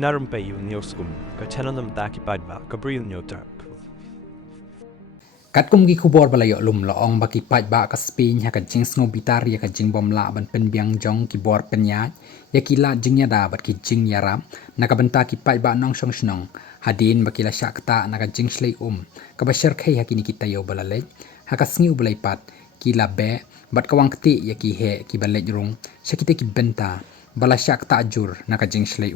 Narum pe yun nioskum, ka chananam daki padba, ka bril nyotark. Kat kum gi kubor balayo lum lo ong baki paj ba ka spin ha ka jing snow bitar ya ka jing bom la ban pen biang jong ki bor pen ya ya ki la jing ya da bat ki jing ya ram na ka benta ki paj ba nong song snong hadin baki la shakta na ka jing shlei ka ba sher khai ha ki ni ki tayo balale ha ka sngiu balai pat ki la be bat ka wang kti ya ki he ki balej rung shakite ki benta bala shakta ajur na ka jing shlei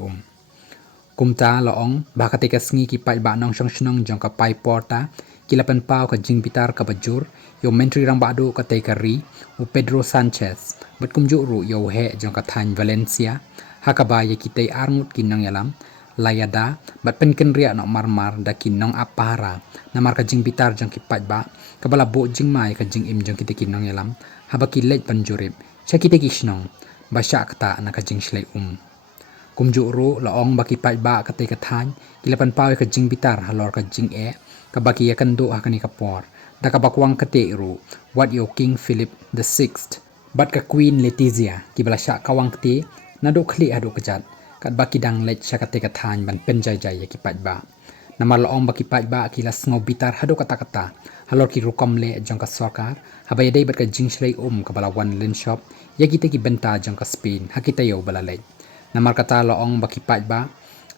kumta loong bakate ka sngi ki pai ba nong shong shnong jong ka pai porta kilapan pau ka jing bitar ka bajur yo mentri rang badu ka te ka ri u Pedro Sanchez bat kumju ru yo he jong ka than Valencia hakaba ye ki te arngut kinang yalam layada bat pen ken ria no marmar da kinong apara na mar ka jing bitar jong ki pai ba ka bala bo jing mai ka jing im jong ki te kinong yalam habaki lej panjurip chakite ki shnong ba shakta na ka jing shlei kumju ru laong baki pai ba ka te ka than kilapan pau ka jing bitar halor ka jing ka baki ya kando hakani ka por da ka bakwang ka te ru what your king Philip the Sixth bat ka queen Letizia ki bala sha kawang te na do khli adu ka jat kat baki dang lech sha ka te ka than ban pen jai jai ya ki pai ba namar laong baki pai ba ki la sngo bitar hadu kata kata halor ki rukom le jong ka sarkar habay dai bat ka jing shrei ka bala one lin shop ya ki te ki benta jong ka spin hakita yo bala lech namar kata loong baki pai ba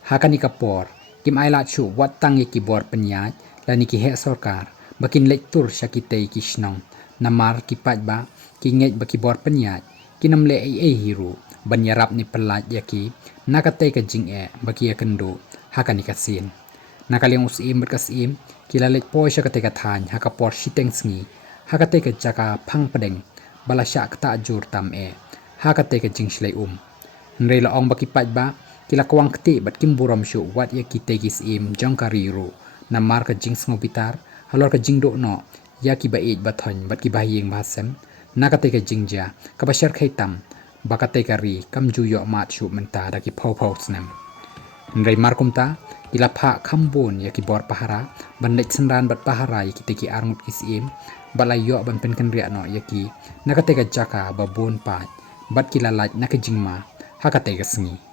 hakani ka por kim ai la chu wat tang ki bor penyaj lani ki he sarkar bakin lektur shakite ki shnong namar ki pai ba ki ngej baki bor penyaj kinam le ai hiru banyarap ni pelaj yaki nakate ka jing baki ya kendo hakani ka sin nakaling usim bat kasim kilalet po shakate ka than hakapor shiteng sngi hakate ka jaka phang padeng bala shak ta jur tam hakate ka jing shlei Nrei laong baki pai ba kila kwang kti bat kim buram shu wat ya ki tegis jong kariru na mar ka jing sngo bitar halor ka jing do no ya ki ba ej bathon bat ki bahiyeng basem na ka te ka jing ja ka ba shar khai tam ba ka te ka ri kam ju yo mat shu menta da ki phau snem nrei mar kumta kila pha khambon ya ki bor pahara ban lech sanran bat pahara ya ki te ki armut ki balai yo ban pen kan ria no ya ki na ka te ka jaka ba bon pa bat kila laj na ka jing ma hakate ga sngi